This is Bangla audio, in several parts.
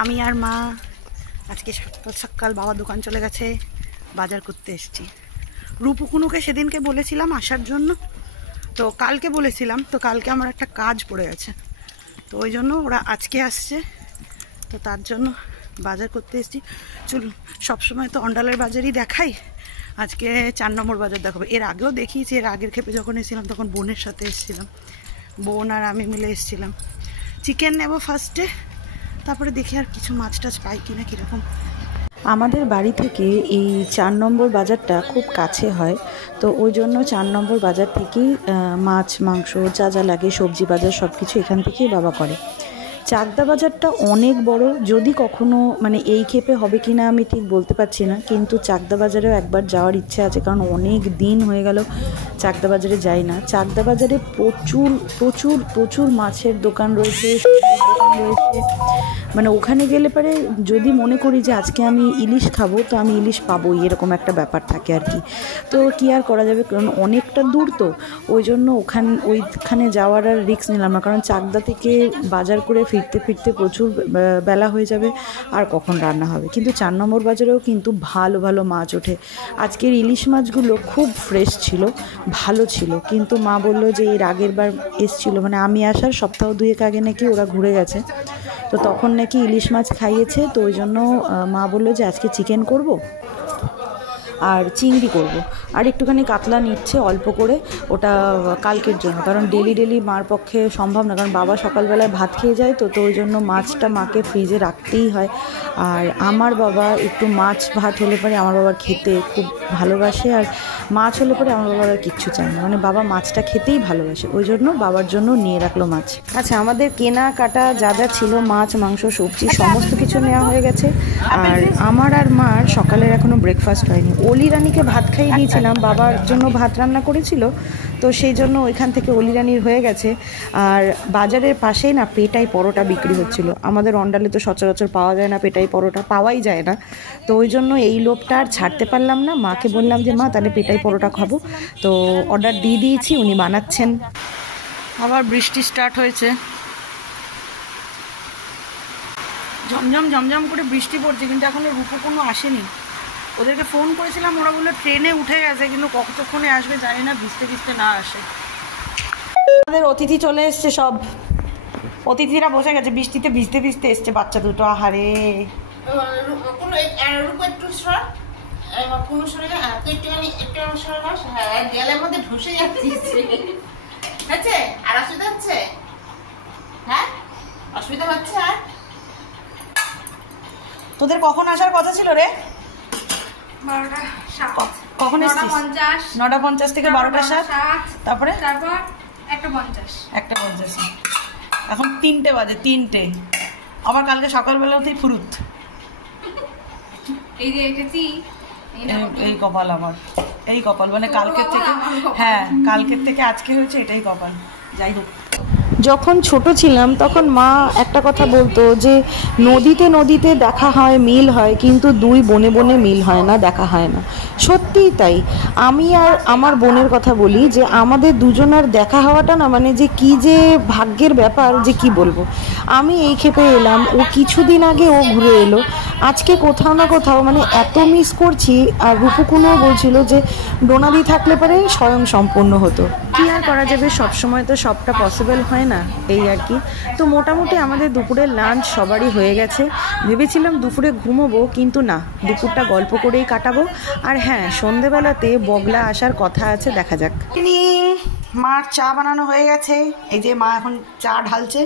আমি আর মা আজকে সকাল সকাল বাবার দোকান চলে গেছে, বাজার করতে এসেছি। রূপকুনুকে সেদিনকে বলেছিলাম আসার জন্য, তো কালকে বলেছিলাম, তো কালকে আমার একটা কাজ পড়ে গেছে, তো ওই জন্য ওরা আজকে আসছে, তো তার জন্য বাজার করতে এসেছি। চলুন, সবসময় তো অন্ডালের বাজারই দেখাই, আজকে 4 নম্বর বাজার দেখাবো। এর আগেও দেখিয়েছি, এর আগের ক্ষেপে যখন এসেছিলাম তখন বোনের সাথে এসেছিলাম, বোন আর আমি মিলে এসেছিলাম। চিকেন নেব ফার্স্টে, তারপরে দেখি আর কিছু মাছ টাছ পাই কিনা কীরকম। আমাদের বাড়ি থেকে এই 4 নম্বর বাজারটা খুব কাছে হয়, তো ওই জন্য 4 নম্বর বাজার থেকেই মাছ মাংস যা যা লাগে, সবজি বাজার সব কিছু এখান থেকেই বাবা করে। চাকদা বাজারটা অনেক বড়, যদি কখনো মানে এই ক্ষেপে হবে কি না আমি ঠিক বলতে পারছি না, কিন্তু চাকদা বাজারেও একবার যাওয়ার ইচ্ছে আছে, কারণ অনেক দিন হয়ে গেল চাকদা বাজারে যাই না। চাকদা বাজারে প্রচুর প্রচুর প্রচুর মাছের দোকান রয়েছে, দোকান রয়েছে, মানে ওখানে গেলে পরে যদি মনে করি যে আজকে আমি ইলিশ খাবো, তো আমি ইলিশ পাবোই, এরকম একটা ব্যাপার থাকে আর কি। তো কি আর করা যাবে, কারণ অনেকটা দূর, তো ওই জন্য ওইখানে যাওয়ার আর রিস্ক নিলাম না, কারণ চাকদা থেকে বাজার করে ফিরতে ফিরতে প্রচুর বেলা হয়ে যাবে, আর কখন রান্না হবে। কিন্তু 4 নম্বর বাজারেও কিন্তু ভালো ভালো মাছ ওঠে। আজকের ইলিশ মাছগুলো খুব ফ্রেশ ছিল, ভালো ছিল, কিন্তু মা বললো যে এর আগের বার এসছিল, মানে আমি আসার সপ্তাহ 2 আগে নাকি ওরা ঘুরে গেছে, তো তখন নাকি ইলিশ মাছ খাইয়েছে, তো ওই জন্য মা বললো যে আজকে চিকেন করব আর চিংড়ি করব, আর একটুখানি কাতলা নিচ্ছে অল্প করে, ওটা কালকের জন্য, কারণ ডেলি ডেলি মার পক্ষে সম্ভব না, কারণ বাবা সকালবেলায় ভাত খেয়ে যায়, তো ওই জন্য মাছটা মাকে ফ্রিজে রাখতেই হয়। আর আমার বাবা একটু মাছ ভাত হলে পরে আমার বাবার খেতে খুব ভালোবাসে, আর মাছ হলে পরে আমার বাবার আর কিচ্ছু চায় না, মানে বাবা মাছটা খেতেই ভালোবাসে, ওই জন্য বাবার জন্য নিয়ে রাখলো মাছ। আচ্ছা, আমাদের কেনাকাটা যা যা ছিল, মাছ মাংস সবজি সমস্ত কিছু নেওয়া হয়ে গেছে, আর আমার আর মার সকালের এখনও ব্রেকফাস্ট হয়নি। অলি রানীকে ভাত খাইয়ে দিয়েছিলাম, বাবার জন্য ভাত রান্না করেছিল, তো সেই জন্য ওইখান থেকে অলি রানীর হয়ে গেছে। আর বাজারের পাশেই না পেটাই পরোটা বিক্রি হচ্ছিল, আমাদের অন্ডালে তো সচরাচর পাওয়া যায় না, পেটাই পরোটা পাওয়াই যায় না, তো ওই জন্য এই লোভটা আর ছাড়তে পারলাম না। মাকে বললাম যে মা তাহলে পেটাই পরোটা খাবো, তো অর্ডার দিয়ে দিয়েছি, উনি বানাচ্ছেন। আবার বৃষ্টি স্টার্ট হয়েছে, ঝমঝম ঝমঝম করে বৃষ্টি পড়ছে, কিন্তু এখনো রূপকুনু আসেনি। ওদেরকে ফোন করেছিলাম, ওরা বললো ট্রেনে উঠে গেছে, কিন্তু কতক্ষণে আসবে জানি না, ভিজতে ভিজতে না আসে। আমাদের অতিথি চলে এসছে, সব অতিথিরা বসে গেছে, বৃষ্টিতে ভিজতে ভিজতে এসছে বাচ্চা দুটো। আহারে তোদের কখন আসার কথা ছিল রে? কখন এসছিস? 9:50 থেকে 12:07, তারপরে 1:50, এখন 3টে বাজে, 3টে। আবার কালকে সকালবেলা উঠেই ফুরুত। এই কপাল আমার, এই কপাল, মানে কালকের থেকে, হ্যাঁ কালকের থেকে আজকে হয়েছে, এটাই কপাল। যাই হোক, যখন ছোট ছিলাম তখন মা একটা কথা বলতো যে নদীতে নদীতে দেখা হয়, মিল হয়, কিন্তু দুই বনে বনে মিল হয় না, দেখা হয় না। সত্যিই তাই। আমি আর আমার বোনের কথা বলি যে আমাদের দুজনের দেখা হওয়াটা না, মানে যে কি যে ভাগ্যের ব্যাপার, যে কি বলবো। আমি এই ক্ষেপে এলাম, ও কিছুদিন আগে ও ঘুরে এলো, আজকে কোথাও না কোথাও মানে এত মিস করছি। আর রূপকুনুও বলছিল যে ডোনাদি থাকলে পরে স্বয়ং সম্পূর্ণ হতো। কি আর করা যাবে, সবসময় তো সবটা পসিবল হয় না, এই আর কি। তো মোটামুটি আমাদের দুপুরের লাঞ্চ সবারই হয়ে গেছে। ভেবেছিলাম দুপুরে ঘুমোবো, কিন্তু না, দুপুরটা গল্প করেই কাটাবো। আর হ্যাঁ, সন্ধেবেলাতে বগলা আসার কথা আছে, দেখা যাক। মার চা বানানো হয়ে গেছে, এই যে মা এখন চা ঢালছে।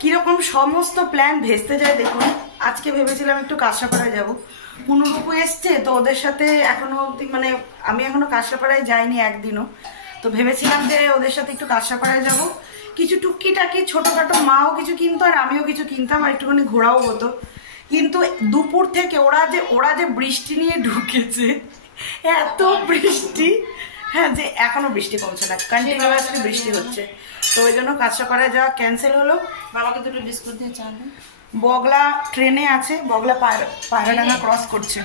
কিরকম সমস্ত প্ল্যান ভেস্তে যায় দেখুন। আজকে ভেবেছিলাম একটু কাঁচরাপাড়ায় যাবো, পুনরূপু এসছে, তো ওদের সাথে এখনো অব্দি মানে আমি এখনো কাঁচরাপাড়ায় যাইনি একদিনও, তো ভেবেছিলাম যে ওদের সাথে একটু কাঁচরাপাড়ায় যাবো, কিছু টুকিটাকি ছোটোখাটো, মাও কিছু কিনতো আর আমিও কিছু কিনতাম, আর একটুখানি ঘোরাও হতো। কিন্তু দুপুর থেকে ওরা যে বৃষ্টি নিয়ে ঢুকেছে, এত বৃষ্টি, হ্যাঁ, যে এখনো বৃষ্টি কমছে না, কন্টিনিউয়াসলি বৃষ্টি হচ্ছে, তো ওই জন্য কাঁচরাপাড়ায় যাওয়া ক্যান্সেল হলো। বাবাকে দুটো বিস্কুট দিয়ে চা দেন। বগলা ট্রেনে আছে, বগলা পায়রাডাঙ্গা ক্রস করছে,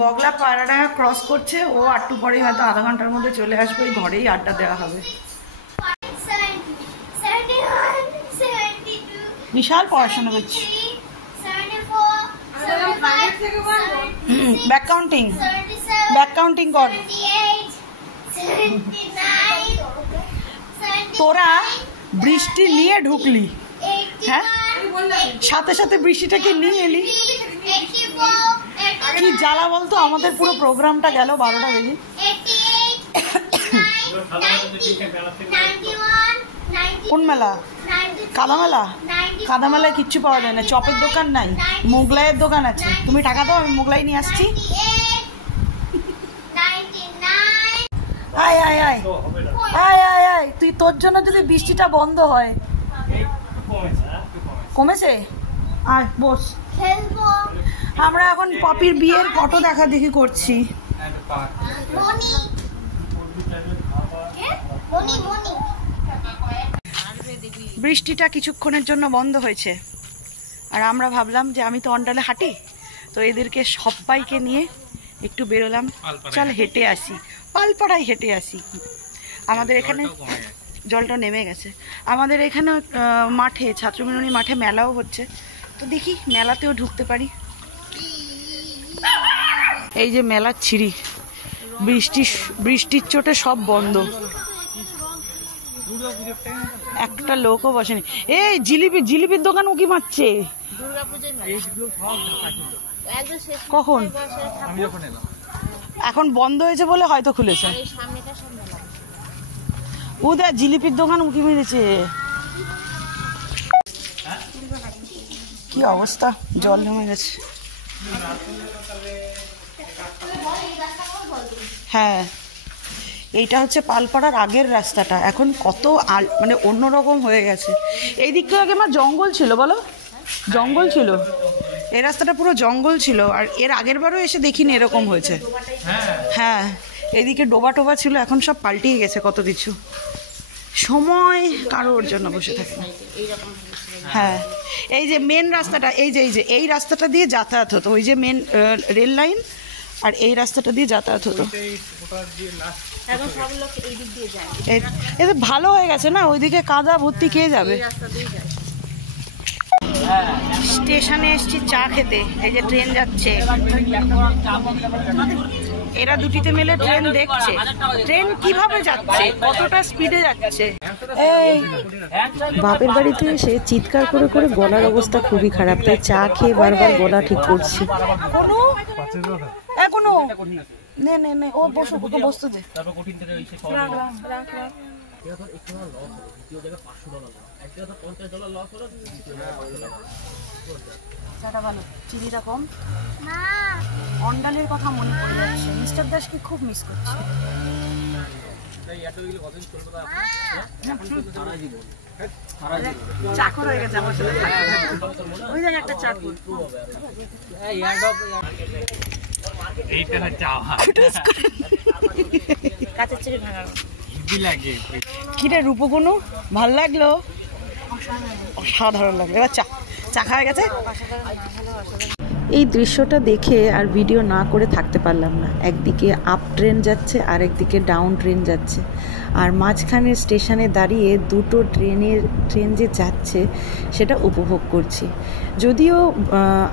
বগলা পায়রাডাঙ্গা ক্রস করছে, ও একটু পরেই হয়তো আধা ঘন্টার মধ্যে চলে আসবে, ঘরেই আড্ডা দেওয়া হবে। বিশাল পড়াশোনা করছি। ব্যাক কাউন্টিং, ব্যাক কাউন্টিং কর। তোরা বৃষ্টি নিয়ে ঢুকলি, হ্যাঁ, সাথে সাথে বৃষ্টিটাকে নিয়ে এলি। কি জ্বালা বলতো, আমাদের পুরো প্রোগ্রামটা গেল 12টা বেজে। কোন মেলা? কাদা মেলা? কাদা মেলায় কিচ্ছু পাওয়া যায় না, চপের দোকান নাই, মোগলাইয়ের দোকান আছে। তুমি টাকা দাও, আমি মোগলাই নিয়ে আসছি। আয় আয় আয় আয় আয় আয়, তুই তোর জন্য যদি বৃষ্টিটা বন্ধ হয়। কমেছে? আয় বস। আমরা এখন পপির বিয়ের ফটো দেখা দেখি করছি। বৃষ্টিটা কিছুক্ষণের জন্য বন্ধ হয়েছে, আর আমরা ভাবলাম যে আমি তো অন্ডালে হাঁটি, তো এদেরকে সবাইকে নিয়ে একটু বেরোলাম, চল হেঁটে আসি, পালপাড়ায় হেঁটে আসি। আমাদের এখানে জলটা নেমে গেছে। আমাদের এখানে মাঠে, ছাত্রমিলনী মাঠে মেলাও হচ্ছে, তো দেখি মেলাতেও ঢুকতে পারি। এই যে মেলার ছিঁড়ি, বৃষ্টির চোটে সব বন্ধ, একটা লোকও বসেনি। এই জিলিপির দোকান উকি মারছে। কখন? এখন বন্ধ হয়েছে বলে হয়তো খুলেছে। ওদের জিলিপির দোকান উকি মেরেছে। কি অবস্থা, জল জমে গেছে। হ্যাঁ, এইটা হচ্ছে পালপাড়ার আগের রাস্তাটা, এখন কত মানে অন্যরকম হয়ে গেছে। এই দিকটা আগে আমার জঙ্গল ছিল, বলো, জঙ্গল ছিল, এই রাস্তাটা পুরো জঙ্গল ছিল। আর এর আগের বারও এসে দেখিনি এরকম হয়েছে। হ্যাঁ, এদিকে ডোবা টোবা ছিল, এখন সব পাল্টিয়ে গেছে কত কিছু। সময় কারোর জন্য বসে থাকে না। হ্যাঁ, এই যে মেন রাস্তাটা, এই রাস্তাটা দিয়ে যাতায়াত হতো, ওই যে মেন রেল লাইন, আর এই রাস্তাটা দিয়ে যাতায়াত হতো। এটা ভালো হয়ে গেছে না, ওইদিকে কাদা ভর্তি, কে যাবে? স্টেশনে এসছি চা খেতে, এই যে ট্রেন যাচ্ছে, এরা দুটিতে মিলে ট্রেন দেখছে, ট্রেন কিভাবে যাচ্ছে, কতটা স্পিডে যাচ্ছে। এই বাপের বাড়িতে এসে চিৎকার করে করে গলার অবস্থা খুবই খারাপ, তাই চা খেয়ে বারবার গলা ঠিক করছি। কোনো নে নে নে, ও বসো, বসতে দে। চিনিটা কম। অন্ডালের কথা মনে পড়ে যাচ্ছে, মিস্টার দাসকে খুব মিস করছি। চাকর হয়ে গেছে আমার সাথে, ওই জায়গায় একটা চাকর। কিরে রূপগুনু, ভাল লাগলো? অসাধারণ লাগলো। এবার চা খাওয়া গেছে। এই দৃশ্যটা দেখে আর ভিডিও না করে থাকতে পারলাম না। একদিকে আপ ট্রেন যাচ্ছে, আর একদিকে ডাউন ট্রেন যাচ্ছে, আর মাঝখানের স্টেশনে দাঁড়িয়ে দুটো ট্রেন যে যাচ্ছে সেটা উপভোগ করছি। যদিও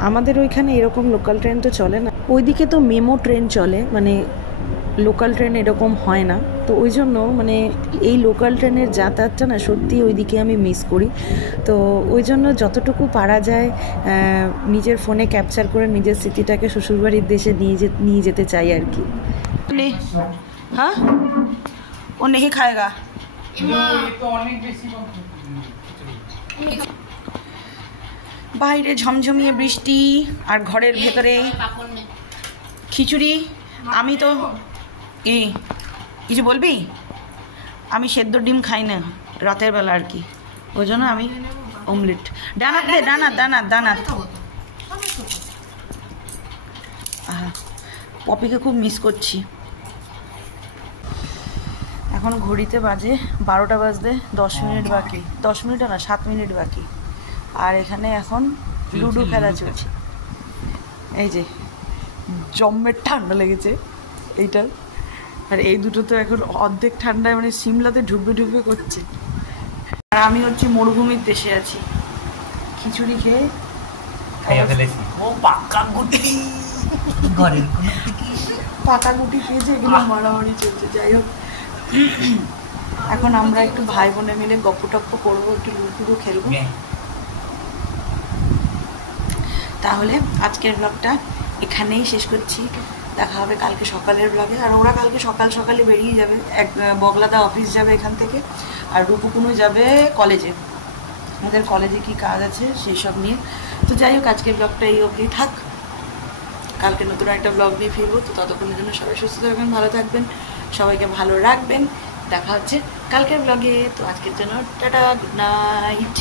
আমাদের ওইখানে এরকম লোকাল ট্রেন তো চলে না, ওইদিকে তো মেমো ট্রেন চলে, মানে লোকাল ট্রেন এরকম হয় না। তো ওই জন্য মানে এই লোকাল ট্রেনের যাতায়াতটা না সত্যি ওইদিকে আমি মিস করি। তো ওই জন্য যতটুকু পারা যায় নিজের ফোনে ক্যাপচার করে নিজের স্মৃতিটাকে শ্বশুরবাড়ির দেশে নিয়ে যেতে চাই আর কি। হ্যাঁ, ও নেহি খায়গা। বাইরে ঝমঝমিয়ে বৃষ্টি, আর ঘরের ভেতরে খিচুড়ি। আমি তো কিছু বলবি? আমি সেদ্ধ ডিম খাই না রাতের বেলা আর কি, ওই জন্য আমি অমলেট। ডানাত দে, ডানাত। পপিকে খুব মিস করছি। এখন ঘড়িতে বাজে 12টা বাজতে 10 মিনিট বাকি, 10 মিনিট না 7 মিনিট বাকি। আর এখানে এখন লুডো খেলা চলছে। এই যে জম্মের ঠান্ডা লেগেছে এইটার, আর এই দুটো তো এখন অর্ধেক ঠান্ডায় মানে সিমলাতে ঢুকবে করছে। আর আমি হচ্ছে মরুভূমির দেশে আছি, খিচুড়ি খেয়ে খাইয়া ফেলেছি। ও পাক্কা গুটি ঘরের কোনো পাকা গুটি খেয়েছে, এগুলো মারামারি চলছে। যাই হোক, এখন আমরা একটু ভাই বোনে মিলে গপ্প টপ্প করবো, একটু লুডো খেলবো। তাহলে আজকের ব্লগটা এখানেই শেষ করছি। দেখা হবে কালকে সকালের ব্লগে। আর ওরা কালকে সকাল সকালে বেরিয়ে যাবে, বগলাদা অফিস যাবে এখান থেকে, আর রূপকুনু যাবে কলেজে। আমাদের কলেজে কি কাজ আছে সেই সব নিয়ে। তো যাই হোক, আজকের ব্লগটা এই অবধি থাক। কালকে নতুন একটা ব্লগ নিয়ে ফিরবো। তো ততক্ষণের জন্য সবাই সুস্থ থাকবেন, ভালো থাকবেন, সবাইকে ভালো রাখবেন। দেখা হচ্ছে কালকের ব্লগে। তো আজকের জন্য টাটা, গুড নাইট।